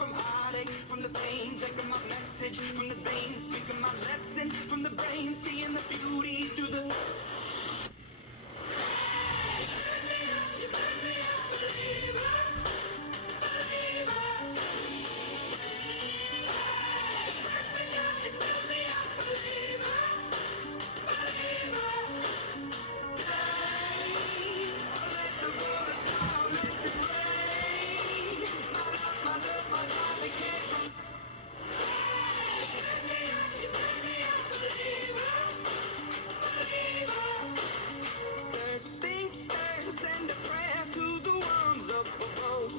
from heartache, from the pain, taking my message from the veins, speaking my lesson from the brain, seeing the beauty through the.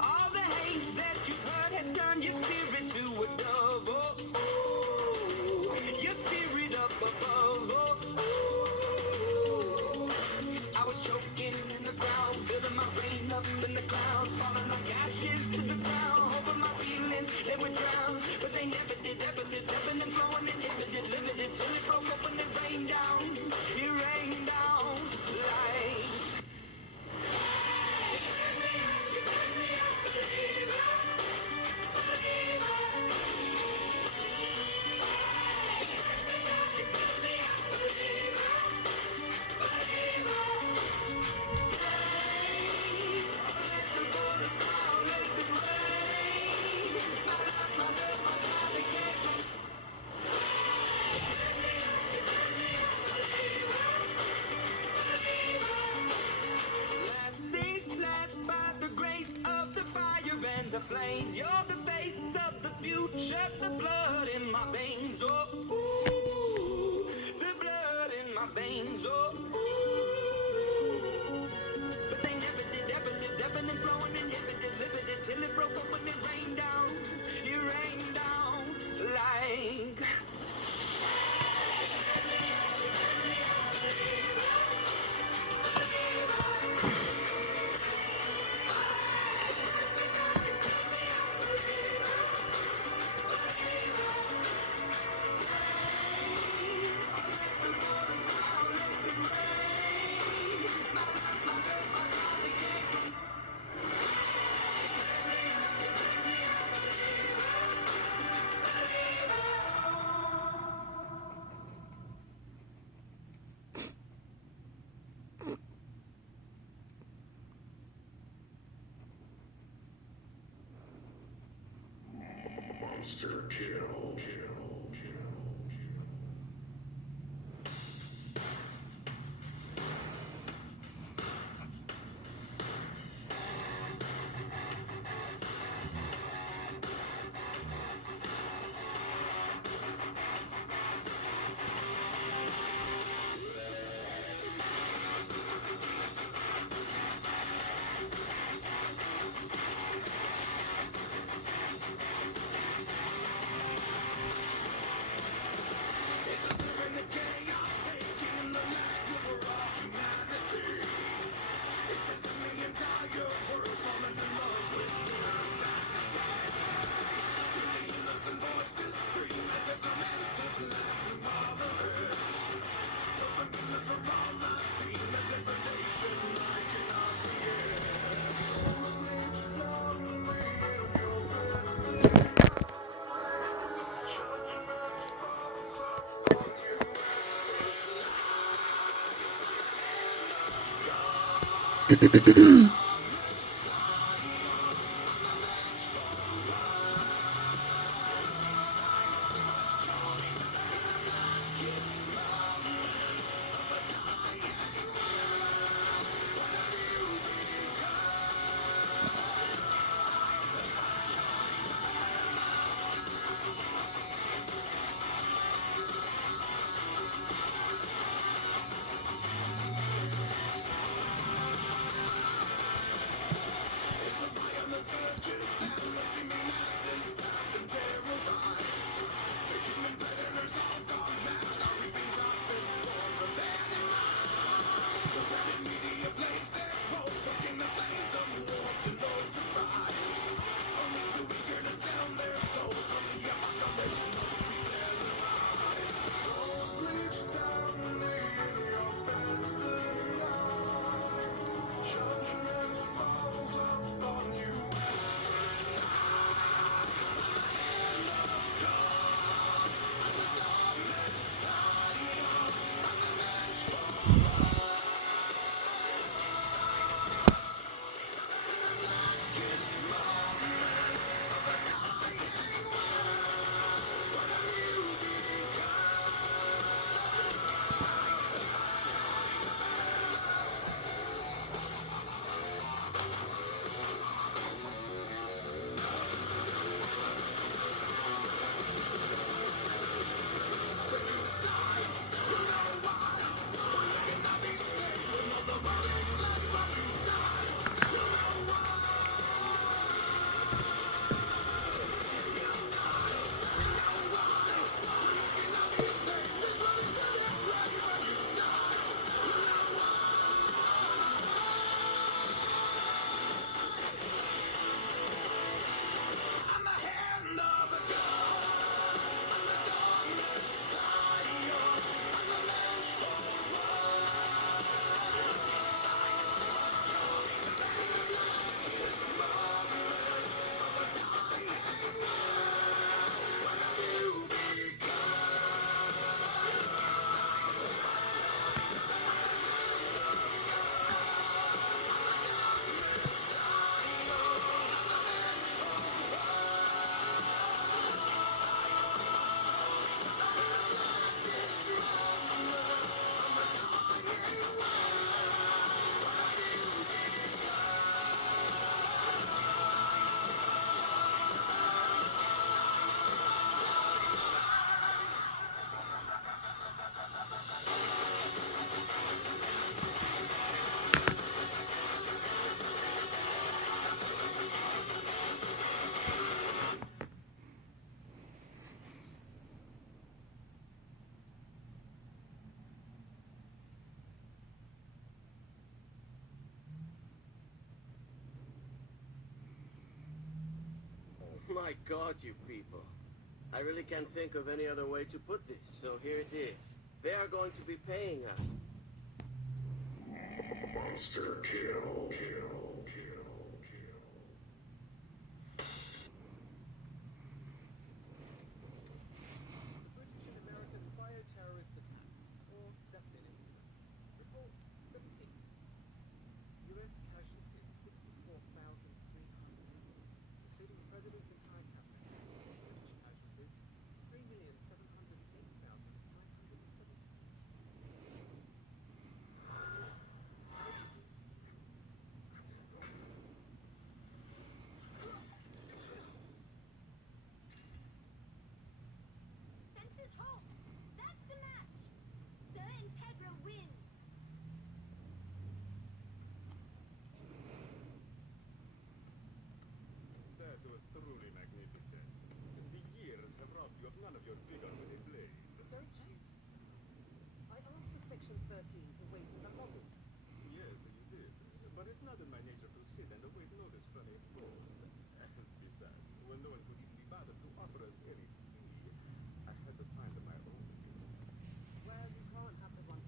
All the hate that you've heard has turned your spirit to a dove. Oh, oh, your spirit up above. Oh, oh. I was choking in the ground, building my rain up in the cloud, falling like ashes to the ground. Hoping my feelings they would drown, but they never did, ever did. Ebbing and flowing, inhibited, limited, till it broke up and it rained down. It rained down like. The flames, you're the face of the future, the blood in my veins, oh, ooh, the blood in my veins, oh, ooh. But they never did, ever did, definite flowing, inhibited, limited, till it broke up and it rained down like. Monster kill. my god, you people. I really can't think of any other way to put this, so here it is. They are going to be paying us. Monster kill. Kill. British and American bioterrorist attack, or Zeppelin incident. Report 17. US casualties 64,300, including the president's entire cabinet. British casualties 3,708,570. Fences halt! That's the match! Sir Integra wins! That was truly magnificent. The years have robbed you of none of your vigor with a blade. Don't you start. I asked for Section 13 to wait in the hovel. Yes, you did. But it's not in my nature to sit and await notice from a host. Besides, when no one could even be bothered to offer us any tea, I had to find my own. Well, you can't have the one.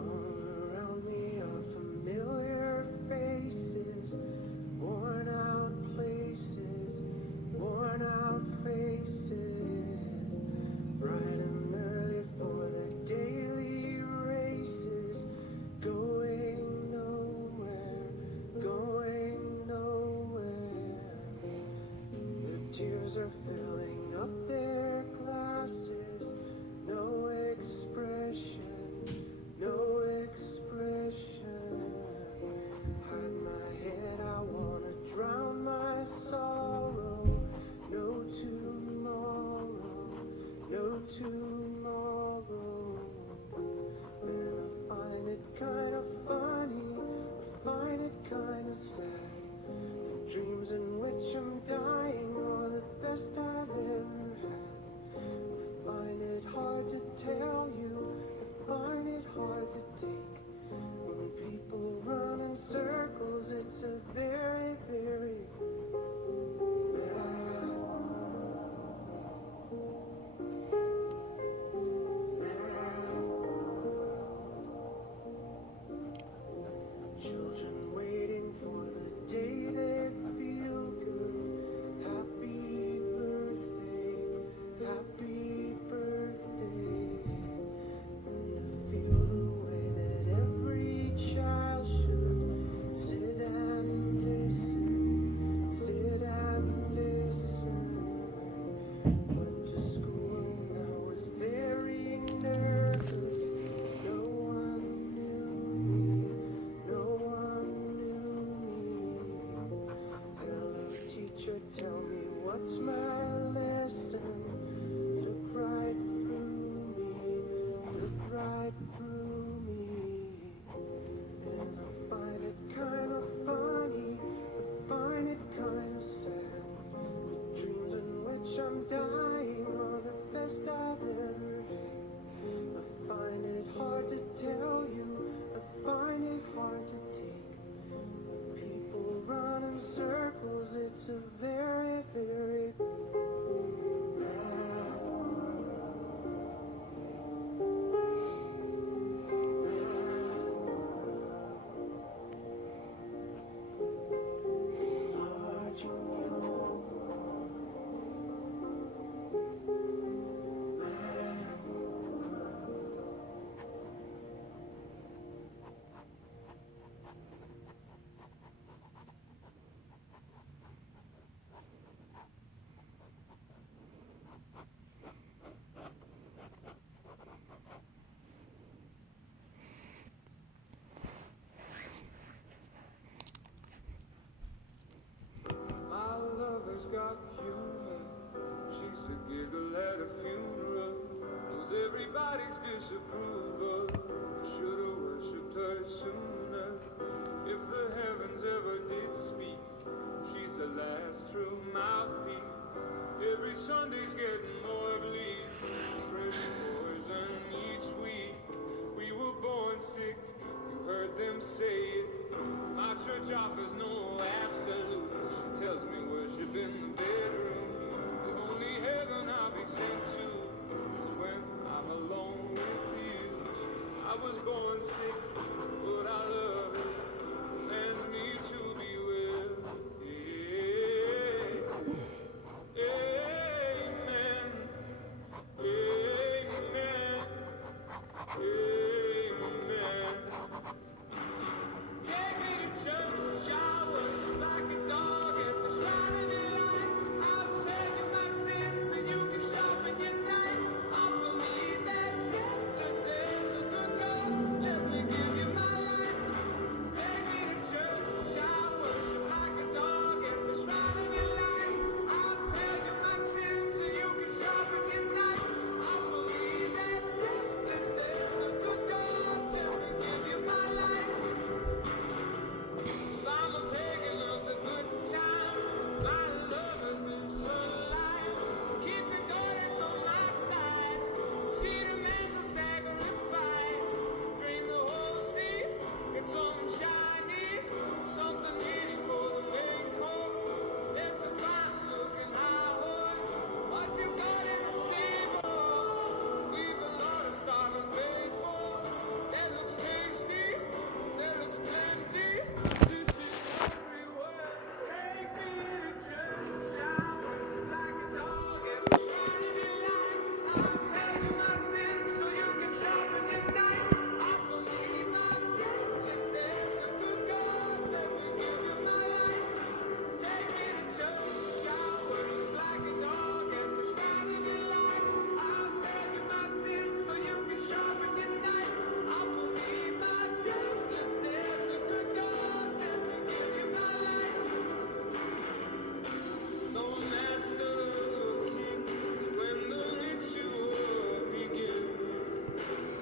All around me are familiar faces, worn out places, worn out faces, bright and early for their daily races, going nowhere, going nowhere. The tears are filling up their glasses, no expression. No expression. Hide my head, I wanna drown my sorrow. No tomorrow, no tomorrow. And I find it kinda funny, I find it kinda sad. The dreams in which I'm dying are the best I them say it. My church offers no absolutes. She tells me worship in the bedroom. The only heaven I'll be sent to is when I'm alone with you. I was born sick, but I love it. Commands me to be well. Amen. Amen. Amen. Take me to church, I worship like a dog at the shrine of your light. I'll tell you my sins and you can sharpen your knife. Offer me that gift, instead of the good God. Let me give you my life. Take me to church, I worship like a dog at the shrine of your light. I'll tell you my sins and you can sharpen your knife. Offer me that gift, instead of the good God. Let me give you my life. I'm a pagan of the good time. My lovers in sunlight. Keep the goddess on my side. She demands a sacrifice. Drain the whole sea. Get something shiny. Something needy for the main course. It's a fine looking high horse. What you got in the stable? We've a lot of starving faithful. That looks tasty. That looks plenty. This is everywhere. Take me to church. I worship like a dog at the shrine of your light. I'll tell you my sins so you can sharpen your knife. Offer me my gift instead of good God. Let me give you my life. Take me to church. I worship like a dog at the shrine of your light. I'll tell you my sins so you can sharpen your knife. Offer me my gift instead of good God. Let me give you my life. No masters or kings when the ritual begins.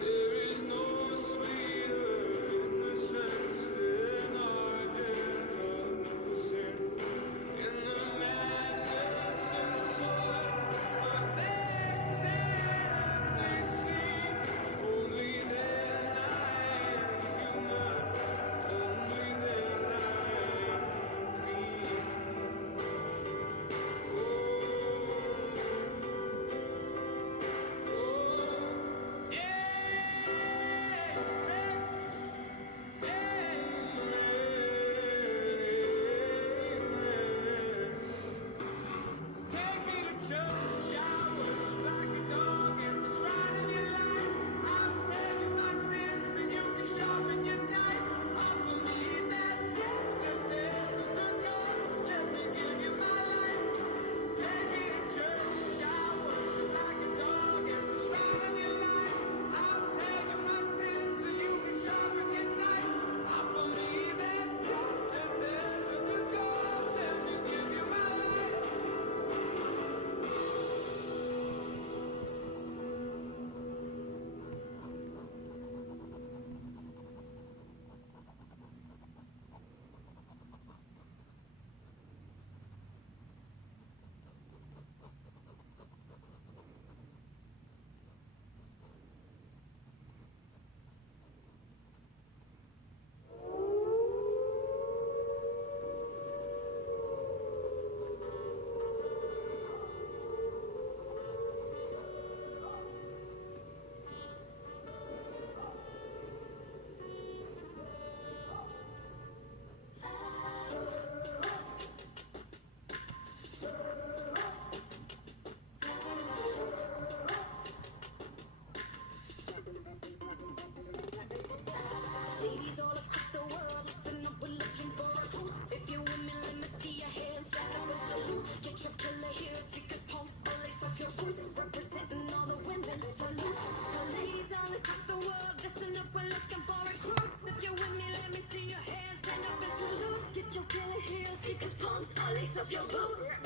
There is no sweeter innocence than ardent of sin. In the madness and soil of that sadly seen, only then I am human, only then I am clean. Take me to church, I worship like a dog at the shrine of your light. I'll tell you my sins and you can sharpen your knife. Offer me that gift instead of good God. Let me give you my life. Take me to church, I worship like a dog at the shrine of your light. I'll tell you my sins and you can sharpen your knife. Offer me that gift instead of good God. Let me give you my life. Ladies all across the world, listen up, we're looking for recruits. If you're women, let me see your hands, stand up and salute. Get your killer here, speakers, pumps, all lace up your boots. Representing all the women, salute. So ladies all across the world, listen up, we're looking for recruits. If you're with me, let me see your hands, stand up and salute. Get your killer here, speakers, pumps, all lace up your boots.